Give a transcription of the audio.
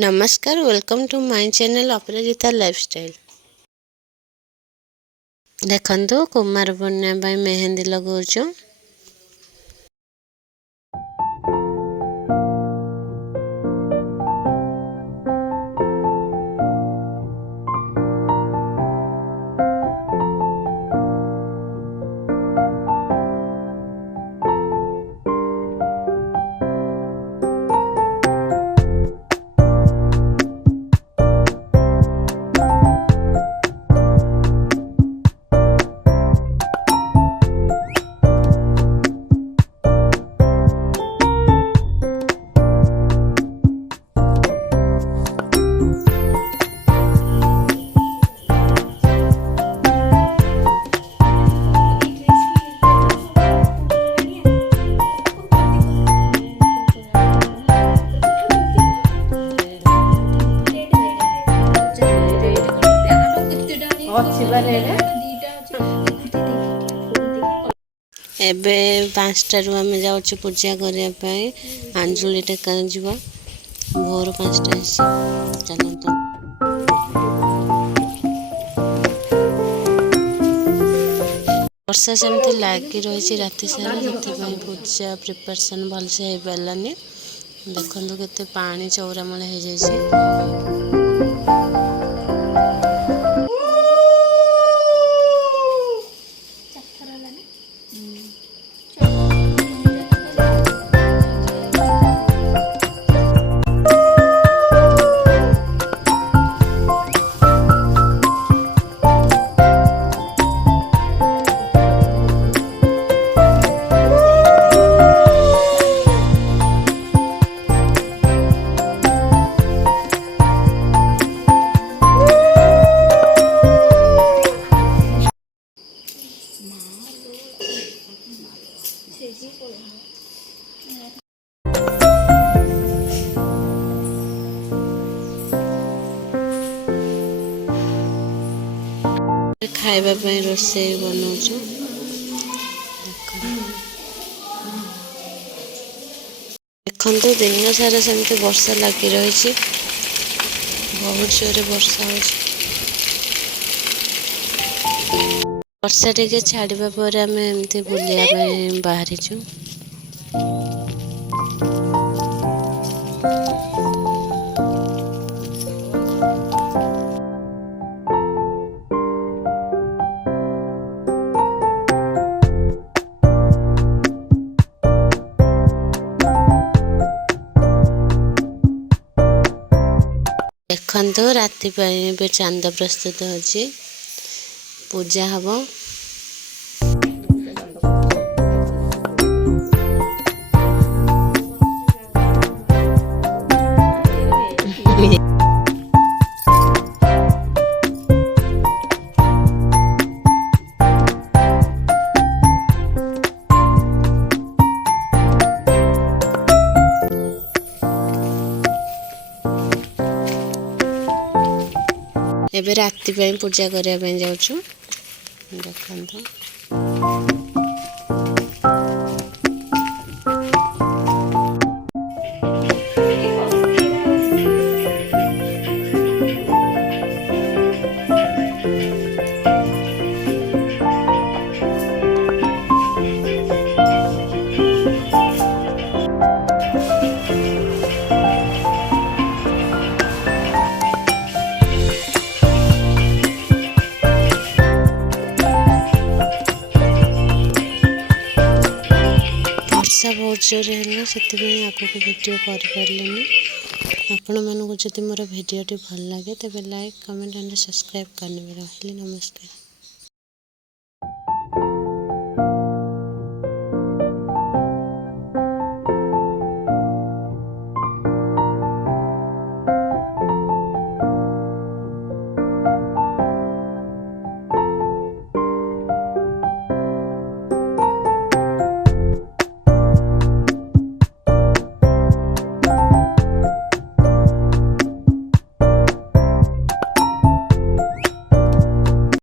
नमस्कार, welcome to my channel Aparajita lifestyle. देखंतु कुमार पूर्णिमा मेहंदी लगाऊँ। एबे 5टारू आम जाऊँ पूजा करने अंजुली टेका भोर 5टा चलता। वर्षा सेमती लगी रही राति सारा से पूजा प्रिपरेशन भलसे हो पारानी। देखो केते पानी चौरा मूल हो जाए। खाइबा रोसे बनाऊँ। देखो दिन सारा सेमती वर्षा लगी रही, बहुत जोरे वर्षा हो। वर्षा टे छाड़ा पर आम एमती बुलिया बाहरी छू। देखो राति चांद प्रस्तुत होची, पूजा हम। एबे राति पूजा करने जाऊँ। देखो वर्षा बहुत जोर है से आगे वीडियो कर पारे। आपण मानक जदि मोर भिडियोटी भल लगे तेज लाइक कमेंट एंड सब्सक्राइब करने। नमस्ते।